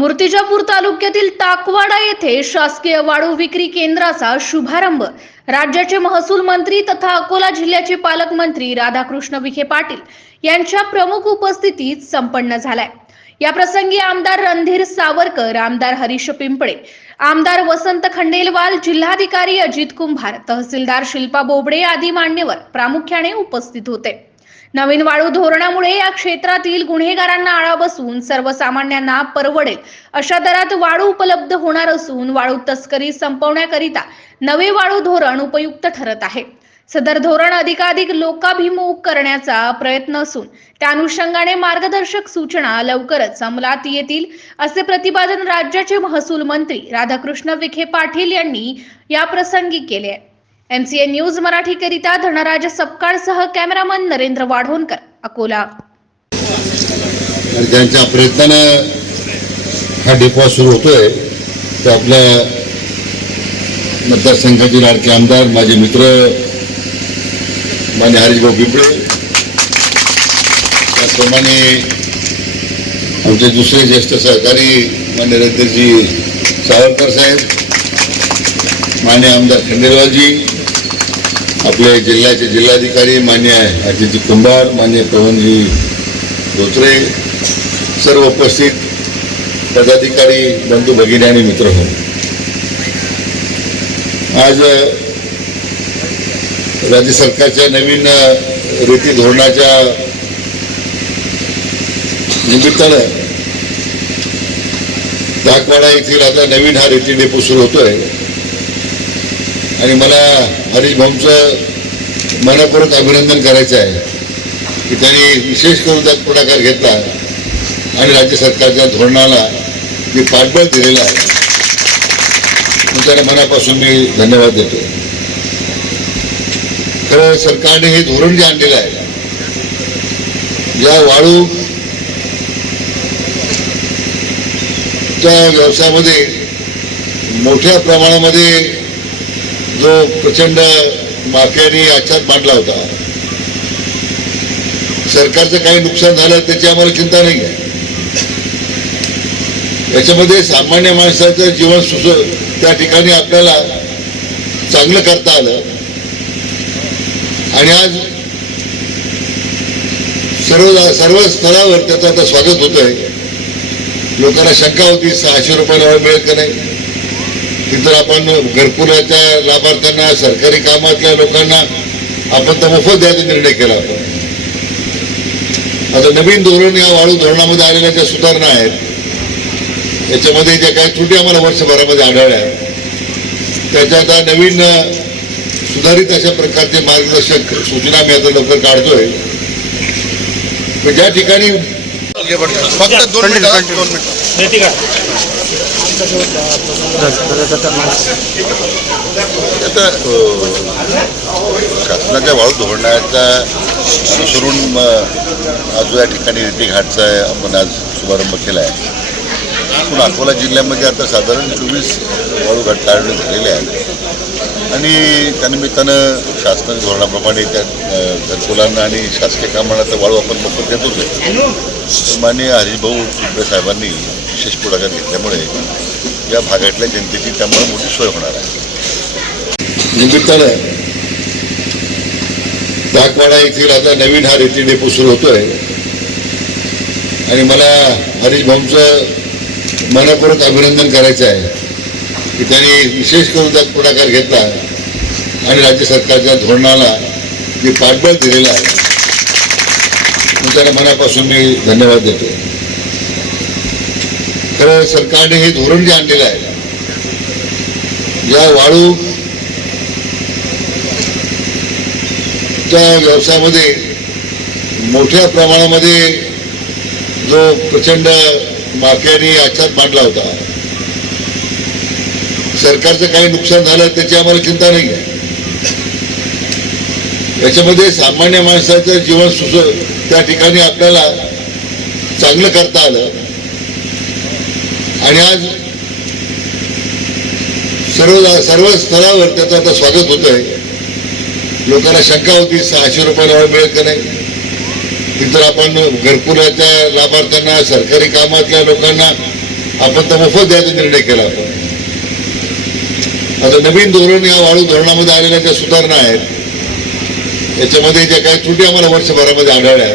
मूर्तिजापूर तालुक्यातील ताकवाडा येथे शासकीय वाळू विक्री केंद्राचा शुभारंभ. राज्याचे महसूल मंत्री तथा अकोला जिल्ह्याचे पालकमंत्री राधाकृष्ण विखे पाटील यांच्या प्रमुख उपस्थितीत संपन्न झालाय. या प्रसंगी आमदार रणधीर सावरकर आमदार हरीश पिंपळे आमदार वसंत खंडेलवाल जिल्हाधिकारी अजित कुंभार तहसीलदार शिल्पा बोबडे आदी मान्यवर प्रामुख्याने उपस्थित होते. नवीन वाळू धोरणामुळे या क्षेत्रातील गुन्हेगारांना आळा बसून सर्वसामान्यांना परवडेल. अशा दरात वाळू उपलब्ध होणार असून वाळू तस्करी संपवण्याकरिता नवे वाळू धोरण उपयुक्त ठरत आहे. सदर धोरण अधिकाधिक लोकाभिमुख करण्याचा प्रयत्न असून त्या अनुषंगाने मार्गदर्शक सूचना लवकरच अंमलात येतील असे प्रतिपादन राज्याचे महसूल मंत्री राधाकृष्ण विखे पाटील यांनी या प्रसंगी केले आहे. एमसीए न्यूज मराठीकरिता धनराज सपकाळसह कॅमेरामन नरेंद्र वाढवणकर अकोला. ज्यांच्या त्यांच्या प्रयत्नानं हा डिपॉ सुरू होतोय तर आपल्या मतदारसंघाचे लाडके आमदार माझे मित्र माने हरीशभाऊ पिंपळे त्याचप्रमाणे आमचे दुसरे ज्येष्ठ सहकारी मान्य रणधीरजी सावरकर साहेब मान्य आमदार खंडेलवालजी आपले जिल्ह्याचे जिल्हाधिकारी मान्य अजितजी कुंभार मान्य पवनजी धोत्रे सर्व उपस्थित पदाधिकारी बंधू भगिनी आणि मित्र हो. आज राज्य सरकारच्या नवीन रीती धोरणाच्या निमित्तानं दाखवाडा येथील आता नवीन हा रीती डेपो सुरू होतोय. आणि मला हरीश भाऊंचं मनापूर्वक अभिनंदन करायचं आहे. की त्यांनी विशेष करून त्यात पुढाकार घेतला आणि राज्य सरकारच्या धोरणाला मी पाठबळ दिलेलं आहे. त्यांना मनापासून मी धन्यवाद देतो. खरं सरकारने हे धोरण जे आणलेलं आहे या वाळू त्या व्यवसायामध्ये मोठ्या प्रमाणामध्ये जो प्रचंड माफियाने आचार मांडला होता. सरकारचं काही नुकसान झालं त्याची आम्हाला चिंता नाही आहे. याच्यामध्ये सामान्य माणसाचं जीवन सुस त्या ठिकाणी आपल्याला चांगलं करता आलं. आणि आज सर्व सर्व स्तरावर त्याचं आता स्वागत होत आहे लोकांना शंका होती सहाशे रुपयाला वाढ मिळेल का नाही? तिथं आपण घरकुलाच्या लाभार्थ्यांना सरकारी कामातल्या लोकांना आपण तर मोफत द्यायचा निर्णय केला आपण आता नवीन धोरण या वाळू धोरणामध्ये आलेल्या ज्या सुधारणा आहेत याच्यामध्ये ज्या काही त्रुटी आम्हाला वर्षभरामध्ये आढळल्या त्याच्या आता नवीन सुधारित अशा प्रकारचे मार्गदर्शक सूचना मी आता लवकर काढतोय. ज्या ठिकाणी फक्त दोन मिनिटं दोन मिनिटं. आता हो. शासनाच्या वाळू धोरणाचा अनुसरून आज या ठिकाणी रीतीघाटचा आपण आज शुभारंभ केला आहे. पण अकोला जिल्ह्यामध्ये आता साधारण चोवीस वाळू घाट काढणे झालेले आहेत. आणि त्यानिमित्तानं शासनाच्या धोरणाप्रमाणे त्या घरकुलांना आणि शासकीय कामांना तर वाळू आपण मोफत देतोच आहे. माननीय हरिभाऊ पिंपळे साहेबांनी विशेष पुढाकार घेतल्यामुळे या भागातल्या जनतेची त्यामुळे मोठी सोय होणार आहे. निमित्तानं दाखवाडा येथील आता नवीन हा रेती डेपो सुरू होतोय. आणि मला हरीश भाऊंचं मनपूर्वक अभिनंदन करायचं आहे. की त्यांनी विशेष करून त्यात पुढाकार घेतला. आणि राज्य सरकारच्या धोरणाला मी पाठबळ दिलेलं आहे. म्हणून त्यांना मनापासून मी धन्यवाद देतो. खरं सरकारने हे धोरण जे आणलेलं आहे या वाळू च्या व्यवसायामध्ये मोठ्या प्रमाणामध्ये जो प्रचंड माफियाने आचार मांडला होता सरकारचं काही नुकसान झालं त्याची आम्हाला चिंता नाही आहे याच्यामध्ये सामान्य माणसाचं जीवन सुस त्या ठिकाणी आपल्याला चांगलं करता आलं. आणि आज सर्व सर्व स्तरावर त्याचं आता स्वागत होत आहे लोकांना शंका होती सहाशे रुपयाला वाढ मिळेल का नाही? तिथं आपण घरकुलाच्या लाभार्थ्यांना सरकारी कामातल्या लोकांना आपण तर मोफत द्यायचा निर्णय केला. आपण आता नवीन धोरण या वाळू धोरणामध्ये आलेल्या ज्या सुधारणा आहेत याच्यामध्ये ज्या काही त्रुटी आम्हाला वर्षभरामध्ये आढळल्या.